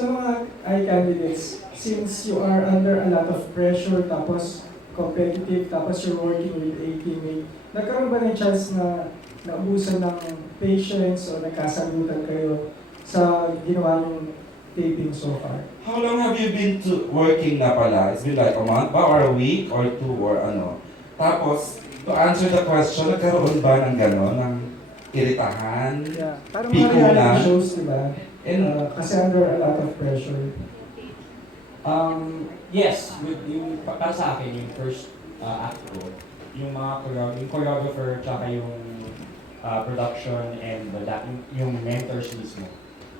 Sa mga candidates, since you are under a lot of pressure, tapos competitive, tapos you're working with a teammate, nagkaroon ba ng chance na naubusan ng patience o nagkasagutan kayo sa ginawa niyong taping so far? How long have you been working na pala? It's been like a month ba or a week or two or ano? Tapos, to answer the question, nagkaroon ba ng gano'n, ng iritahan? Yeah, parang mga Pikulan? reality shows, di ba? Kasi under a lot of pressure. Yes, para sa akin, yung first act ko, yung choreographer, tsaka yung production and yung mentors mismo,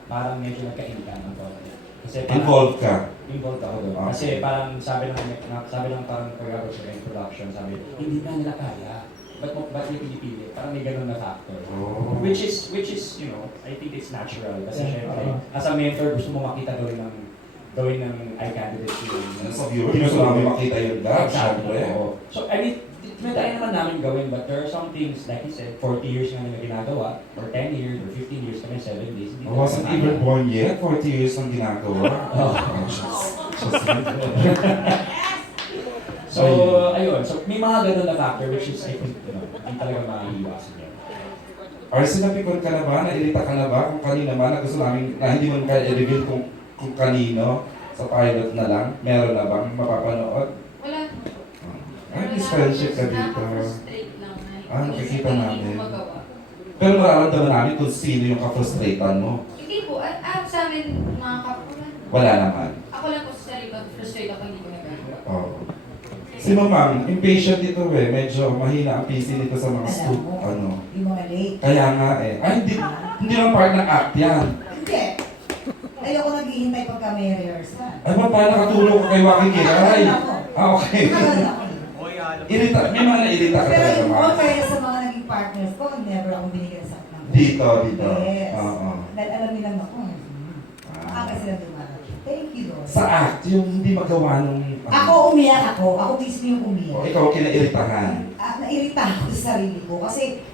parang medyo nagkainitan ang konti. Kasi parang, Involved ka? Involved ako doon. Okay. Kasi parang sabi ng parang choreographer and production, sabi, hindi na nila kaya. Ba't yung pinipili? Parang may ganun na factor. Oh. Which is, you know, I think it's natural. Kasi syempre, as a mentor, gusto mo makita gawin ng eye candidates yun. Sa viewer, gusto namin makita yun ba? Exactly. So, I mean, tinatry naman namin gawin, but there are some things, like you said, 40 years nga nila ginagawa, or 10 years, or 15 years kami, 7 days. I wasn't even born yet, 40 years ang ginagawa. So, ayun. So, may mga ganun na factor, which is, I think, you know, hindi talaga maiiwasan yun. Or sinapikon ka na ba? Nairita ka na ba? Kung kanina ba na gusto namin na hindi mo kaya i-reveal kung kanino sa pilot na lang? Meron na bang mapapanood? Wala. Ay, may friendship ka dito. Nakaka-frustrate lang. Nakikita namin. Hindi ko magawa. Pero mararamdaman namin kung sino yung ka-frustratean mo. Hindi po. Sa amin, mga kapulan. Wala naman. Ako lang po sa sarili ko, frustrate ako, hindi ko nagagawa. Oh. Si Mamang, impatient dito eh. Medyo mahina ang PC nito sa mga Yung mga late. Kaya nga eh. Ay, hindi lang part ng act yan. Hindi. Ayoko naghihintay pagka may rehearsal. Ay ba, paano nakatulong ka kay Waki Kiray? Okay. Nakagalan ako. Irita, may mga nairita ka Pero talaga yung mga. okay sa mga naging partners ko, never akong binigyan sa akin. Dito. Yes. Oo. Dahil alam nilang ako. Aga sila dumarating. Thank you, Lord. Sa act, yung hindi magawa nung... Ako umiyak ako. Ako mismo yung umiyak. O ikaw kinairitahan. Nairita ako sa sarili ko kasi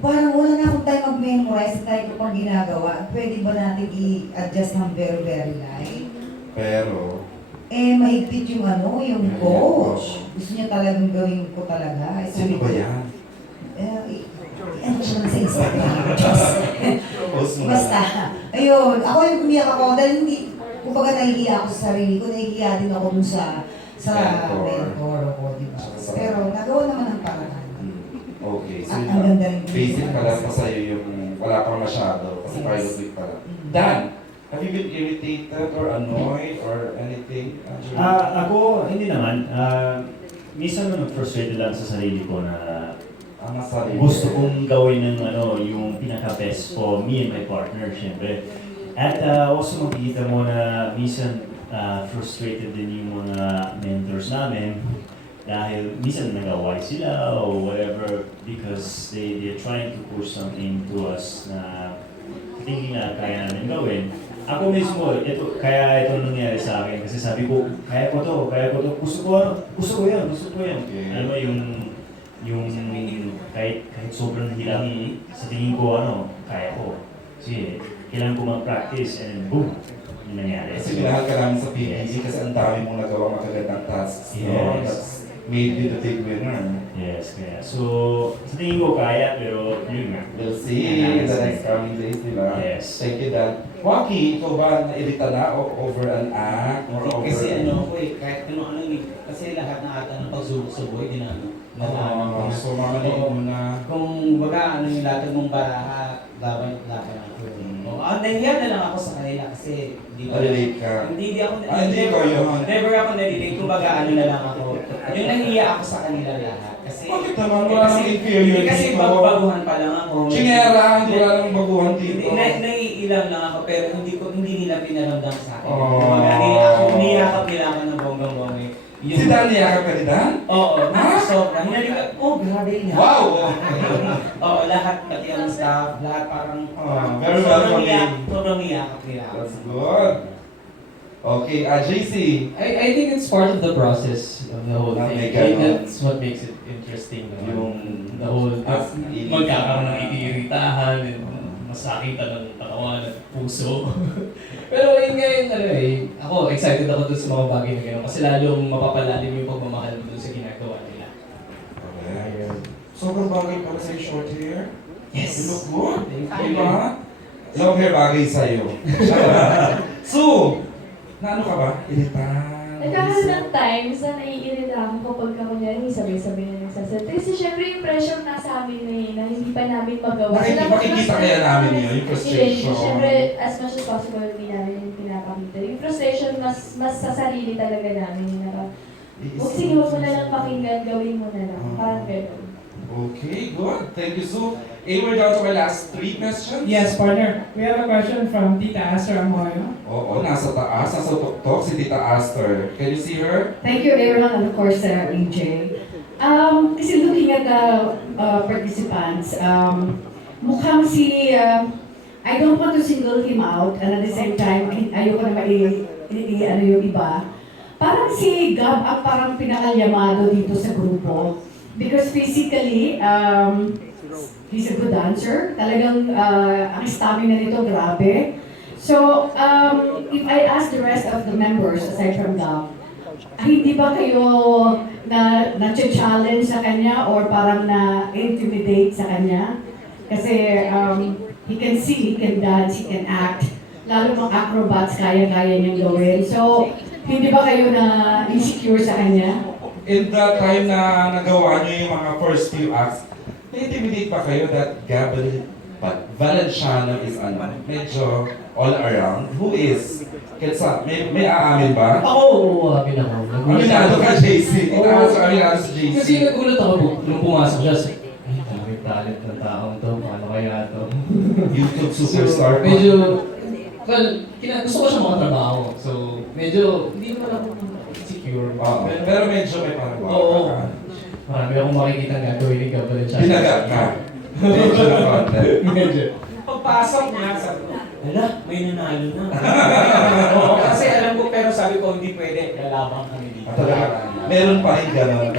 parang wala na akong time mag-memorize sa tayo ko pang ginagawa. Pwede ba natin i-adjust ng very, very light? Pero, Mahigpit yung yung Yeah, coach. yeah. Gusto niya talagang gawin ko talaga. sino ba yan? Ano ko siya na sa Instagram? Post mo na. Basta, ayun, ako yung umiyak ako dahil hindi, kumbaga nahihiya ako sa sarili ko, nahihiya din ako dun sa mentor ko, di ba? Pero nagawa naman ang paraan. Okay, so Ang ganda rin. basic pala pa sa'yo yung wala pang masyado kasi Yes. pilot week pala. Mm. Dan, have you been irritated or annoyed or anything? Ako, hindi naman. Minsan nag-frustrated lang sa sarili ko na gusto kong gawin ng yung pinaka-best for me and my partner, syempre. At also makikita mo na minsan frustrated din yung mga mentors namin dahil minsan nag-away sila or whatever because they're trying to push something to us na hindi na kaya namin gawin. Ako mismo, kaya ito nangyari sa akin kasi sabi ko, kaya ko to, gusto ko yan. Okay. Alam mo yung kahit sobrang hirap, sa tingin ko kaya ko. Kasi kailangan ko mag-practice and boom, yung nangyari. Kasi minahal ka namin sa PBB kasi ang dami mong nagawang magagandang tasks. No? Yes. That's made you the big winner. Yes, kaya. So, sa tingin ko kaya, pero yun nga. We'll see in the next coming days, di ba? Yes. Thank you, Dan. Waki, ikaw ba nairita na over an act or over... Kasi kahit ano kasi lahat na ata ng pagsubok-suboy, Oo, so mga mo na... Kung baga, yung latag mong baraha, laban ako. Nahiya na lang ako sa kanila kasi hindi ko... Relate ka. Hindi ako... Hindi ko yun. Never ako nalilate, kung baga na lang ako. Yung nahiya ako sa kanila lahat. Kasi... Bakit naman? Wala nang inferior Kasi dito. baguhan pa lang ako. Chingera, hindi wala nang baguhan dito. Naiilang lang ako pero hindi nila pinaramdam sa akin. Oh. Niyakap nila ako ng bonggang-bongga. Si Dan niyakap ka ni Dan? Oo, Ha? sobra. Hinalikan, grabe niya. Wow! Oo, lahat, pati ang staff, lahat parang, Very welcoming. sobrang niyakap nila. That's good. Okay, JC. I think it's part of the process of the whole thing. I think that's what makes it interesting. Yung The whole magkakaroon ng iniirita. iiritahan and masakitan ng katawan at puso. Pero yun nga yung ano ako excited ako dun sa mga bagay na gano'n kasi lalong mapapalalim yung pagmamahal mo dun sa ginagawa nila. Okay. Sobrang bagay pala sa short hair. Yes! You look good. Thank you. Diba? Long hair bagay sa'yo. So, naano ka ba? Iritan. Nagkakaroon ng times na naiirita ako kapag kunyari sabay-sabay na nagsasalita. Kasi syempre yung pressure nasa amin na hindi pa namin magawa. Makikita kaya namin yun, yung frustration. Syempre, as much as possible, hindi namin yung pinapakita. Yung frustration, mas sa sarili talaga namin. Sige, huwag mo na lang pakinggan, gawin mo na lang. Parang gano'n. Okay, good. Thank you, Sue. We're down to our last 3 questions. Yes, partner. We have a question from Tita Astra Amoyo. Oo, nasa taas, nasa tuktok si Tita Aster. Can you see her? Thank you, Aaron, and of course, EJ. Kasi looking at the participants, mukhang I don't want to single him out, and at the same time, ayoko na ano yung iba. Parang si Gab ang parang pinakalyamado dito sa grupo. Because physically, he's a good dancer. Talagang ang stamina nito, grabe. So, if I ask the rest of the members, aside from Gab, hindi ba kayo na-challenge sa kanya or parang na-intimidate sa kanya? Kasi he can sing, he can dance, he can act. Lalo mga acrobats, kaya-kaya niyang gawin. So, hindi ba kayo na-insecure sa kanya? In the time na nagawa niyo yung mga first few acts, na-intimidate ba kayo that Valenciano is medyo all around? Who is? May aamin ba? Ako, amin ako. Aminado ka, JC. Itaas ka, aminado si JC. Kasi nagulat ako nung pumasok siya. Ay, dami talent ng taong to. Paano kaya to? YouTube superstar. Medyo, well, gusto ko siya makatrabaho. So, medyo, hindi naman ako insecure. Pero medyo may parang Oo. Marami akong makikita ng gagawin ni Gabriel siya. Pinagat ka. Medyo na content. Medyo. Pagpasok niya, sabi ko, hala, may nanalo na. Oo, Kasi alam ko, pero sabi ko, hindi pwede, lalabang kami dito. Meron pa rin gano'n.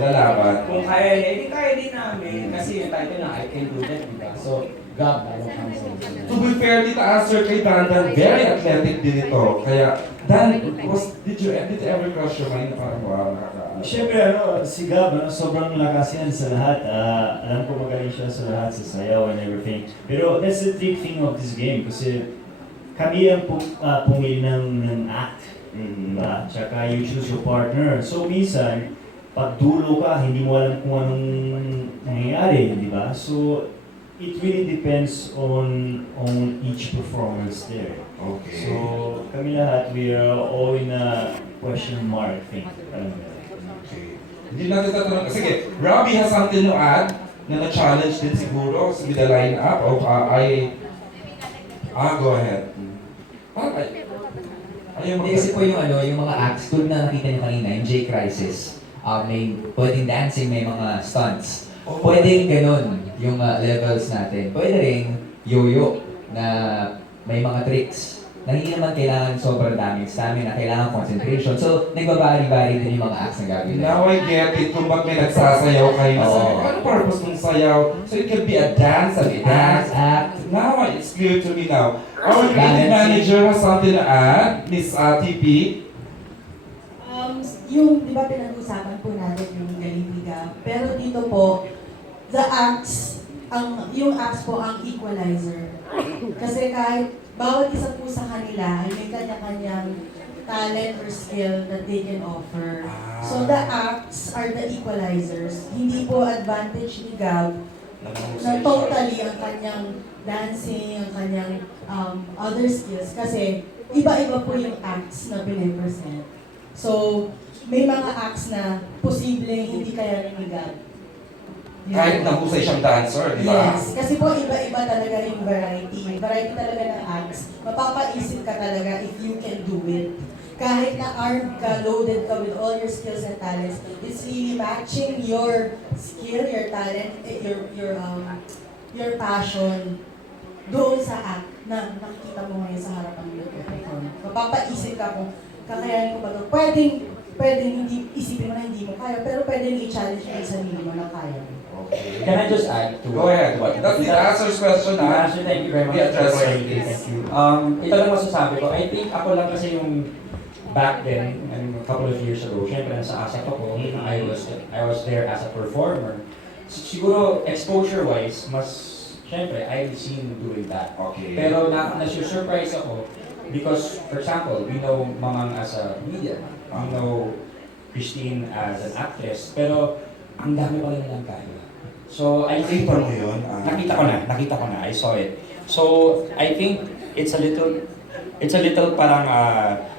Lalaban. Kung kaya niya, hindi kaya din namin. Kasi yung title na, I can do that, diba? So, Gab, alam kami sa inyo. To be fair, Tita Aster kay Dan, very athletic din ito. Kaya, Dan, did you ever crush your mind na parang wow, nakakaano? Siyempre, si Gab, sobrang lakas yan sa lahat. Alam ko magaling siya sa lahat, sa sayaw and everything. Pero that's the trick thing of this game kasi kami ang pumili ng act. Diba? Tsaka you choose your partner. So minsan, pag dulo ka, hindi mo alam kung anong nangyayari, di ba? So, it really depends on each performance there. Okay. So, kami lahat, we are all in a question mark thing. Okay. Hindi natin tatanong. Sige, Robbie has something to add na na-challenge din siguro with the line-up of go ahead. Hindi kasi po yung yung mga acts, tulad na nakita niyo kanina, yung J-Crisis, may pwedeng dancing, may mga stunts. Pwedeng ganun yung levels natin. Pwede rin yo-yo na may mga tricks na hindi naman kailangan sobrang daming stamina, kailangan concentration. So, nagbabari-bari din yung mga acts na gagawin. Now I get it. Kung ba't may nagsasayaw kayo na sabi, ano purpose ng sayaw? So it could be a dance, act. Now it's clear to me now. Our creative manager has something to add, Miss TP. Yung, di ba pinag-usapan po natin yung Galitiga, pero dito po, yung acts po ang equalizer. Kasi kahit bawat isa po sa kanila ay may kanya-kanyang talent or skill that they can offer. So the acts are the equalizers. Hindi po advantage ni Gab na totally ang kanyang dancing, ang kanyang other skills. Kasi iba-iba po yung acts na pinipresent. So, may mga acts na posibleng hindi kaya rin ni Gab. Kahit nahusay siyang dancer, di ba? Yes, kasi po iba-iba talaga yung variety. Variety talaga ng acts. Mapapaisip ka talaga if you can do it. Kahit na armed ka, loaded ka with all your skills and talents, it's really matching your skill, your talent, your passion doon sa act na nakikita mo ngayon sa harapan mo perform. Mapapaisip ka kung kakayanin ko ba ito. Pwedeng hindi, isipin mo na hindi mo kaya, pero pwedeng i-challenge mo sa sarili mo na kaya mo. Okay. Can I just add to Go ahead. What? That's the answer's question, ha? Actually, thank you very much. We address for it, it. please. Thank you. Ito lang masasabi ko. I think ako lang kasi yung back then, and a couple of years ago, syempre nasa ASAP ako, I was there as a performer. Siguro exposure-wise, mas syempre I've seen doing that. Okay. Pero nasi-surprise ako because, for example, we know Mamang as a media, we know Christine as an actress, pero ang dami pa rin nilang kaya. So, I think, Nakita mo yun? nakita ko na, I saw it. So, I think it's a little parang,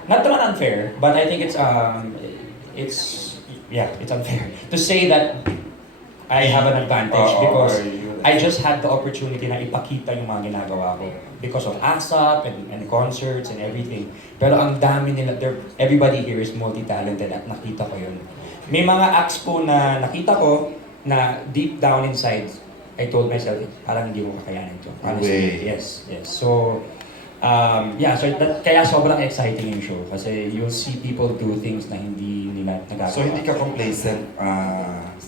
not unfair, but I think it's unfair to say that I have an advantage because I just had the opportunity na ipakita yung mga ginagawa ko because of ASAP and concerts and everything. Pero ang dami nila, everybody here is multi-talented at nakita ko yun. May mga acts po na nakita ko na deep down inside, I told myself, parang hindi mo kakayanin to. Honestly, yes. So, kaya sobrang exciting yung show kasi you'll see people do things na hindi nila nagagawa. So hindi ka complacent?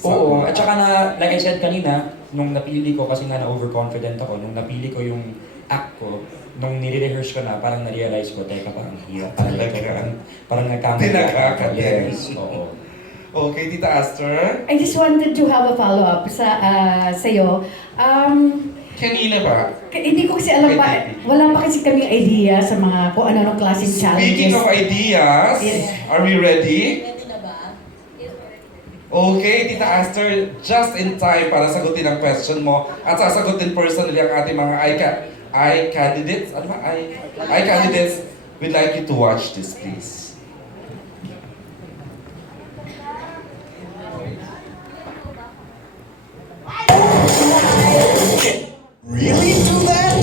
Oo, at saka na, like I said kanina, nung napili ko, kasi nga na-overconfident ako, nung napili ko yung act ko, nung nire-rehearse ko na, parang na-realize ko, teka, parang hirap. Parang nagkamali ako. Yes, oo. Okay, Tita Aster? I just wanted to have a follow-up sa'yo. Kanina ba? Hindi ko kasi alam pa, wala pa kasi kaming idea sa mga kung ano-anong klaseng challenges. Speaking of ideas, are we ready? Ready na ba? Okay, Tita Aster, just in time para sagutin ang question mo at sasagutin personally ang ating mga I-candidates. Ano ba? I-candidates. We'd like you to watch this, please. Really do that?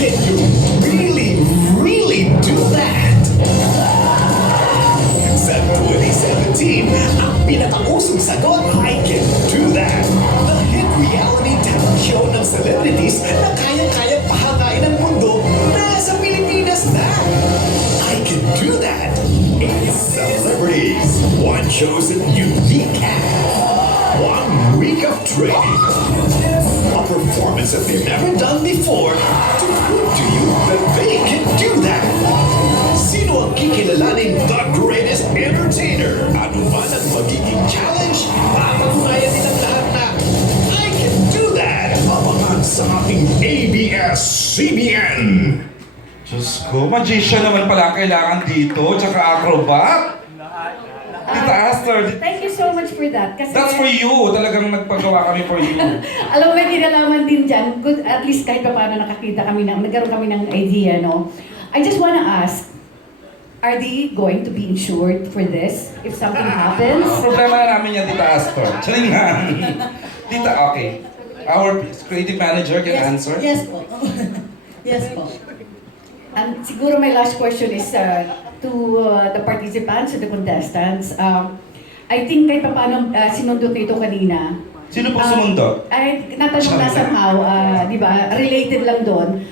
Can you really do that? Sa 2017, ang pinakausong sagot, I can do that. The hit reality talent show ng celebrities na kayang-kaya pahangain ang mundo nasa Pilipinas na. I can do that. It's celebrities. One chosen unique act. 1 week of training. A performance that they've never done before to prove to you that they can do that. Sino ang kikilalaning the greatest entertainer? Ano man ang magiging challenge? Papatunayan nilang lahat na I can do that. Abangan sa ating ABS-CBN. Diyos ko, magician naman pala ang kailangan dito, tsaka acrobat. Tita Aster, Thank you so much for that. Kasi, that's for you. Talagang nagpagawa kami for you. alam mo, may kinalaman din dyan. Good, at least kahit pa paano nagkaroon kami ng idea, no? I just wanna ask, are they going to be insured for this if something happens? Problema na namin yan, Tita Aster. Charing nga. Tita, okay. Our creative manager can answer. Yes po. Yes po. And siguro my last question is to the participants, to the contestants. I think kahit pa paano sinundot nito kanina. Sino po sumundot? Ay, natanong na somehow, di ba, related lang doon.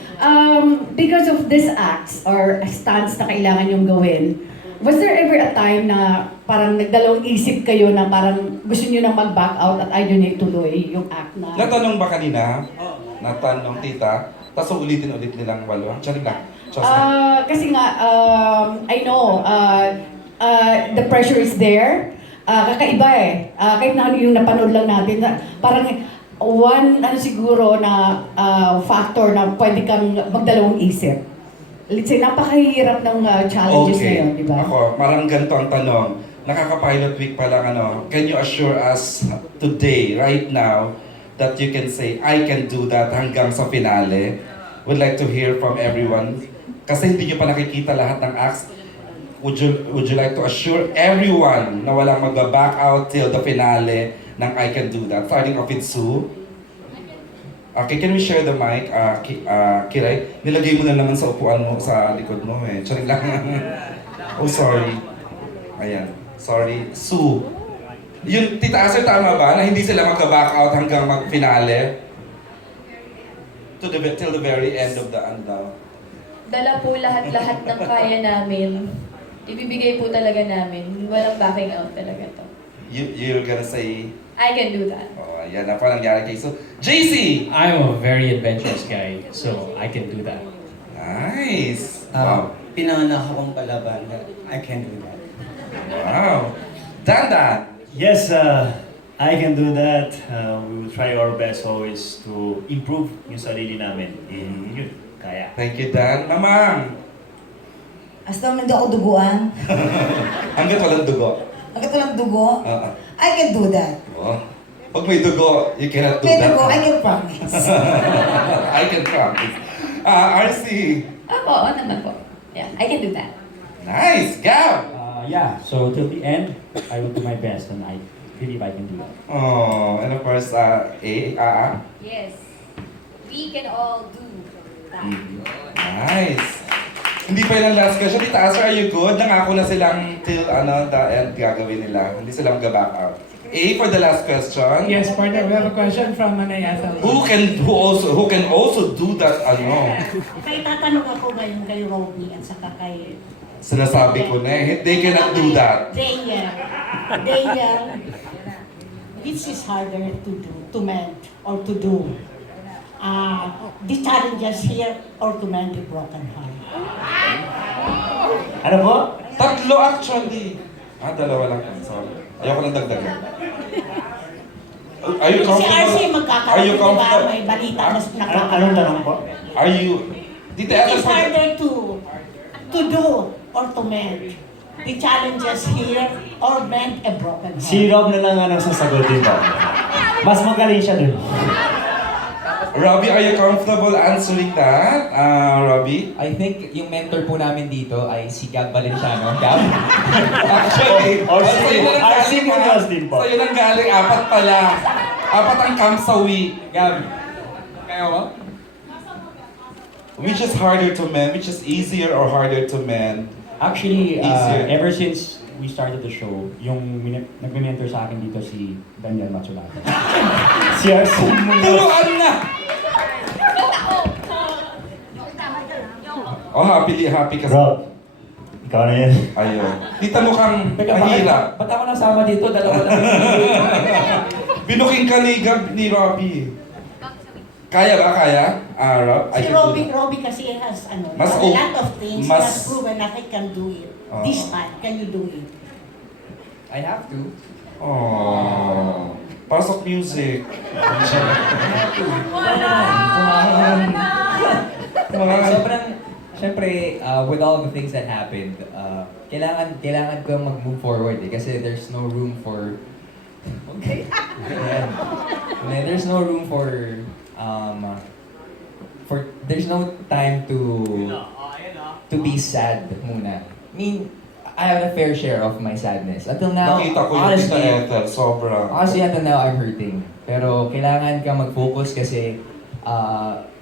Because of these acts or stunts na kailangan yung gawin, was there ever a time na parang nagdalawang isip kayo na parang gusto nyo nang mag-back out at ayaw nyo ituloy yung act na? Natanong ba kanina? Natanong, Tita? Tapos ulitin-ulit nilang walo. Charing lang. Kasi nga, I know, the pressure is there. Kakaiba eh. Kahit na yung napanood lang natin, parang one, siguro na factor na pwede kang magdalawang isip. Let's say, napakahirap ng challenges na yun, di ba? Ako, parang ganito ang tanong. Nakaka-pilot week pa lang, can you assure us today, right now, that you can say, I can do that hanggang sa finale? Would like to hear from everyone. Kasi hindi nyo pa nakikita lahat ng acts. Would you like to assure everyone na walang mag-back out till the finale ng I Can Do That? Starting off with Sue. Okay, can we share the mic? Kiray, nilagay mo na naman sa upuan mo, sa likod mo eh. Charing lang. Oh, sorry. Ayan. Sorry. Sue. Yung Tita Aster, tama ba? Na hindi sila mag-back out hanggang mag-finale? Till the very end of the Dala po lahat-lahat ng kaya namin. Ibibigay po talaga namin. Walang backing out talaga to. You're gonna say, I can do that. oh, Ayan na pa nangyari kay So. JC! I'm a very adventurous guy, so I can do that. Nice! Wow. Pinanganak akong palaban. I can do that. Wow. Dandan! Yes, I can do that. We will try our best always to improve yung sarili namin. Yun, kaya. Thank you, Dan. Mamang! Hasta hindi ako duguan. Hanggat walang dugo. Hanggat walang dugo, I can do that. Oh. Pag may dugo, you cannot do May that. dugo, I can promise. I can promise. RC! Oo naman po. Yeah, I can do that. Nice! Gab! Yeah, so till the end, I will do my best and I believe I can do that. Oh, and of course, Yes. We can all do that. Nice. Hindi pa yun ang last question. Tita Asher, are you good? Nangako na silang till the end gagawin nila. Hindi sila mag-back out. For the last question. Yes, partner, we have a question from Manayasa. Who can also do that Kaya tatanong ako ngayon kay Robby at saka kay Sinasabi ko na they cannot do that. Daniel, which is harder to do, to mend or to do? The challenges here or to mend the broken heart? Ano po? Tatlo actually. Dalawa lang. Sorry. Ayoko lang dagdagan. Are you Si comfortable? RC magkakaroon, di ba? May balita na nakakaroon. Anong tanong po? Are you... Dito It is harder to do or to mend the challenges here or mend a broken heart. Si Rob na lang ang sasagutin ko. Mas magaling siya dun. Robbie, are you comfortable answering that? Robbie? I think yung mentor po namin dito ay si Gab Valenciano. Gab? Actually, Or si sa'yo RC Munoz din po. Sa'yo nang galing, apat pala. Apat ang kamsawi. Gab, kaya ba? Which is harder to mend? Which is easier or harder to mend? Actually, Easier. ever since we started the show, yung nagme-mentor sa akin dito si Daniel Matsulata. Si RC Munoz. Turuan na! Oh, happy kasi. Rob, ikaw na yan. Ayun. Tita mukhang mahirap. Ba't ako nasama dito? Dalawa lang. Binuking ka ni Robbie. Kaya ba? Kaya? Rob? I Si can do that. Robby kasi has Mas a lot of things mas- has proven that he can do it. This time, can you do it? I have to. Oh. Pasok music. Sobrang, syempre, with all the things that happened, kailangan ko mag-move forward kasi there's no room for... Okay. Yeah. There's no room for there's no time to be sad muna. I mean, I have a fair share of my sadness. Until now, Nakita ko yung Tita Ethel. Sobra. honestly, until now, I'm hurting. Pero kailangan ka mag-focus kasi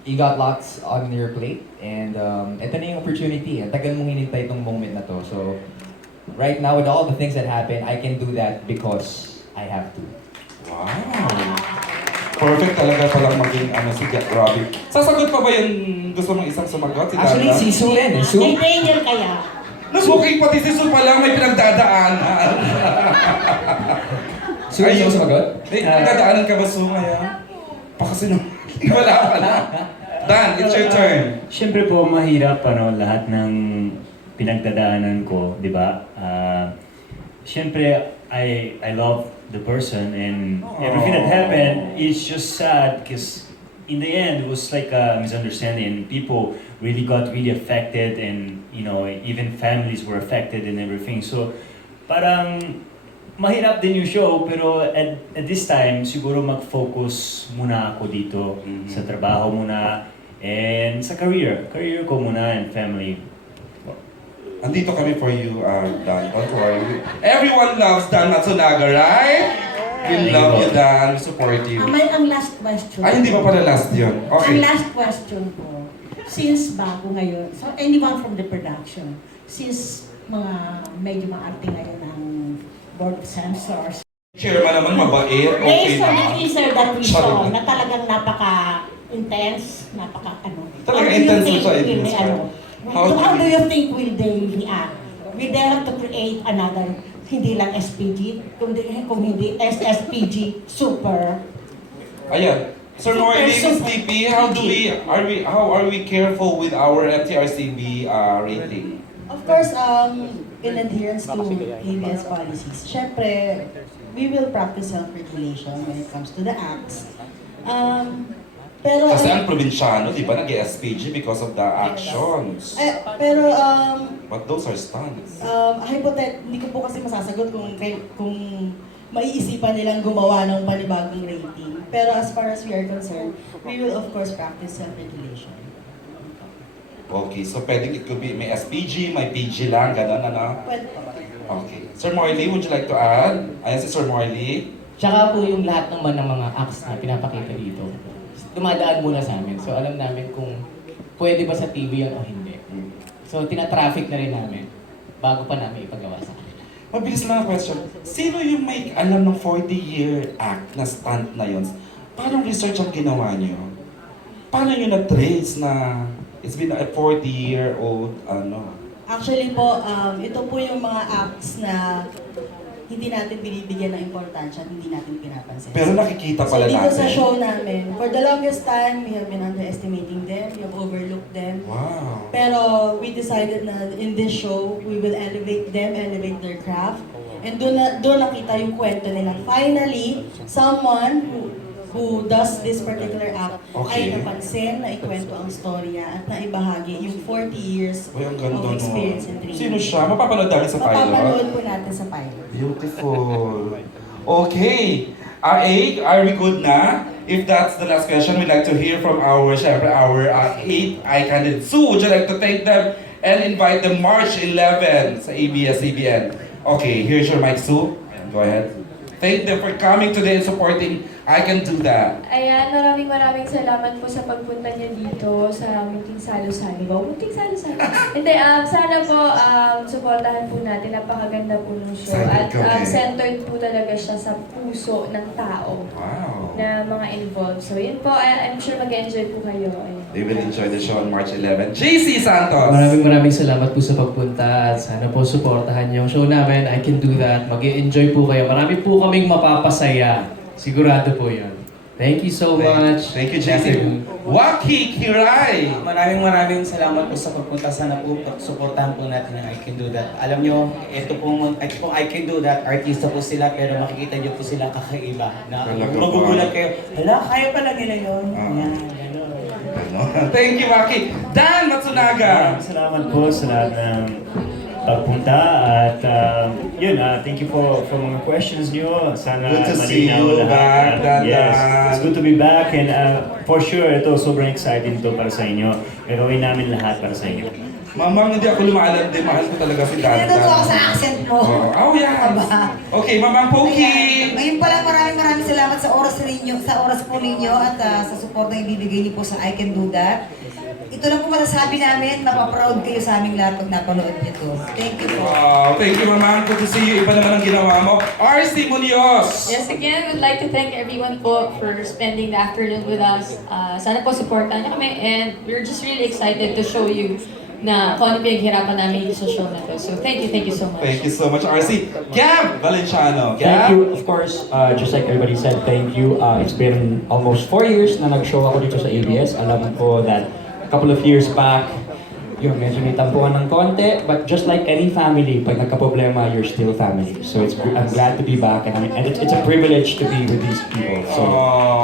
you got lots on your plate and ito na yung opportunity. Ang tagal mong hinintay itong moment na to. So, right now, with all the things that happen, I can do that because I have to. Wow. Perfect talaga palang maging si Robbie. Sasagot pa ba yung gusto mong isang sumagot? Si Actually, Dada? si Sue rin. Sue. Kay Daniel kaya? Nasuking pati si Sue pa lang may pinagdadaanan. Sue, gusto mo sumagot? May pinagdadaanan ka ba, Sue, ngayon? Wala pa na. Dan, it's your turn. Siyempre po, mahirap lahat ng pinagdadaanan ko, di ba? Siyempre, I love the person and everything that happened is just sad because in the end it was like a misunderstanding and people really got really affected and even families were affected and everything. So parang mahirap din yung show pero at this time siguro mag-focus muna ako dito sa trabaho muna and sa career ko muna and family. Andito kami for you, Dan. Don't worry. Everyone loves Dan Matsunaga, right? We love you, Dan. We support you. Ang last question. Ay, hindi pa pala last yun. Okay. Ang last question po, since bago ngayon, so anyone from the production, since medyo maarte ngayon ng board of censors, Chairman naman, mabait. Okay based on the naman. teaser that we Sorry. saw, na talagang napaka-intense, Talagang How do you intense think siya, will intense they, siya. How do you think will they react? Will they have to create another, hindi lang SPG, kung hindi SSPG super Ayan. Sir Moily, Miss TP, how are we careful with our FTRCB rating? Of course, in adherence to ABS policies, syempre, we will practice self-regulation when it comes to the acts. Pero Kasi ang probinsyano, di ba, nag-SPG because of the actions. pero But those are stunts. hindi ko po kasi masasagot kung maiisipan nilang gumawa ng panibagong rating. Pero as far as we are concerned, we will of course practice self-regulation. Okay, so pwedeng it could be may SPG, may PG lang, gano'n, ano? Pwede po. Okay. Sir Moily, would you like to add? Ayan si Sir Moily. Tsaka po yung lahat naman ng mga acts na pinapakita dito, dumadaan muna sa amin. So alam namin kung pwede ba sa TV yun o hindi. So tinatraffic na rin namin bago pa namin ipagawa sa kanila. Mabilis lang ang question. Sino yung may alam ng 40-year act na stunt na yun? Paano research ang ginawa niyo? Paano niyo na-trace na it's been a 40-year-old ano? Actually po, ito po yung mga acts na hindi natin binibigyan ng importansya at hindi natin pinapansin. Pero nakikita pala so, dito natin. sa show namin, for the longest time, we have been underestimating them, we have overlooked them. Wow. Pero we decided na in this show, we will elevate them, elevate their craft. And doon nakita yung kwento nila. Finally, someone who does this particular act ay napansin na ikwento ang storya at naibahagi yung 40 years Uy, ang ganda of experience nun. in training. Sino siya? Mapapanood namin sa pilot? Mapapanood po natin sa pilot. Beautiful. Okay. Are we good na? If that's the last question, we'd like to hear from our 8 eye candidates. Sue, would you like to thank them and invite them March 11 sa ABS-CBN? Okay, here's your mic, Sue. Go ahead. Thank them for coming today and supporting I Can Do That. Ayan, maraming salamat po sa pagpunta niyo dito sa Munting Salo-Salo. Ba? Munting Salo-Salo? Hindi, sana po supportahan po natin. Napakaganda po ng show. At centered po talaga siya sa puso ng tao na mga involved. So yun po, I'm sure mag-enjoy po kayo. Ayan. They will enjoy the show on March 11. JC Santos! Maraming salamat po sa pagpunta at sana po supportahan yung show namin. I Can Do That. Mag-enjoy po kayo. Marami po kaming mapapasaya. Sigurado po yun. Thank you so much. Thank you, JC. Waki Kiray! Maraming salamat po sa pagpunta. Sana po suportahan po natin yung I Can Do That. Alam nyo, ito pong I Can Do That, artista po sila pero makikita nyo po sila kakaiba. Na magugulat kayo, hala, kaya pala nila yun. Yan, gano'n. Thank you, Waki. Dan Matsunaga! Salamat po sa lahat ng pagpunta at thank you for mga questions nyo. Sana good to see malinaw you lahat. back. Yes, it's good to be back and for sure ito sobrang exciting to para sa inyo. Gagawin namin lahat para sa inyo. Mamang, hindi ako lumaalam din. Mahal ko talaga si Dan. Nandito ako sa accent mo. Oh, yeah. Okay, Mamang Pokey! Ngayon pala maraming salamat sa oras po ninyo at sa support na ibibigay niyo po sa I Can Do That. Ito lang po masasabi namin, mapaproud kayo sa aming lahat pag napanood niyo to. Thank you po. Wow, thank you, Mamang. Good to see you. Iba naman ang ginawa mo. RC Munoz! Yes, again, we'd like to thank everyone po for spending the afternoon with us. Sana po supportan niyo kami and we're just really excited to show you na kung ano pinaghirapan namin sa show na to. So thank you so much. Thank you so much, RC. Gab Valenciano. Thank Gab? you, of course, just like everybody said, thank you. It's been almost 4 years na nag-show ako dito sa ABS. Alam ko that a couple of years back, yun, medyo may tampuhan ng konti, but just like any family, pag nagka-problema, you're still family. So I'm glad to be back, and it's a privilege to be with these people. So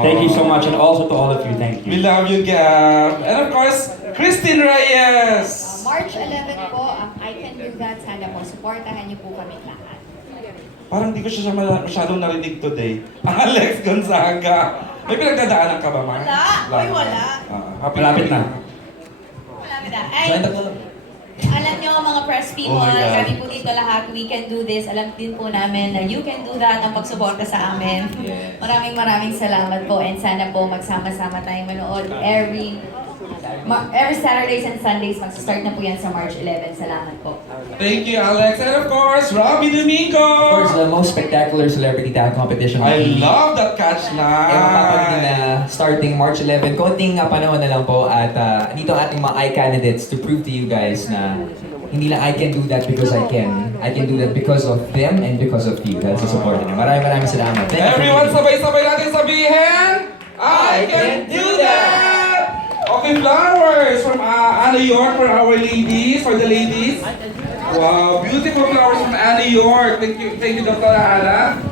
thank you so much, and also to all of you, thank you. We love you, Gab. And of course, Christine Reyes! March 11 po, ang I Can Do That. Sana po, supportahan niyo po kami lahat. Parang di ko siya masyadong narinig today. Alex Gonzaga. May pinagdadaanan ka ba, Ma? Wala. Uy, wala. Malapit na. Malapit na. Ay, alam niyo mga press people, kami po dito lahat, we can do this. Alam din po namin na you can do that ang pagsuporta sa amin. Maraming salamat po and sana po magsama-sama tayong manood every Saturdays and Sundays. Mag-start na po yan sa March 11. Salamat po. Thank you, Alex. And of course, Robbie Domingo! Of course, the most spectacular celebrity tag competition. I love that catch line! Mapapagin na starting March 11. Konting panahon na lang po at dito ang ating mga eye candidates to prove to you guys na hindi lang I can do that because I can. I can do that because of them and because of you. That's the support nila. Maraming salamat. Thank you. Everyone, sabay-sabay natin sabihin, I can do that! Okay, flowers from Anna York for our ladies, for the ladies. Wow, beautiful flowers from Anna York. Thank you, Dr. Ana.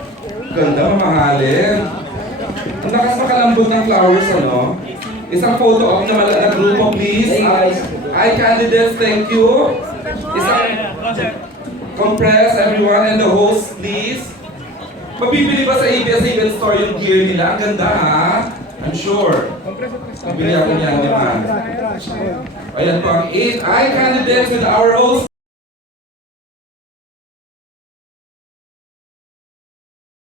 Ganda, mamahalin. Ang lakas makalambot ng flowers, ano? Isang photo op na grupo, please. Hi, candidates, thank you. Isang compress, everyone, and the host, please. Mabibili ba sa ABS Event Store yung gear nila? Ang ganda, ha? I'm sure. Mabili ako niyan, di ba? Ayan po ang 8 candidates with our host.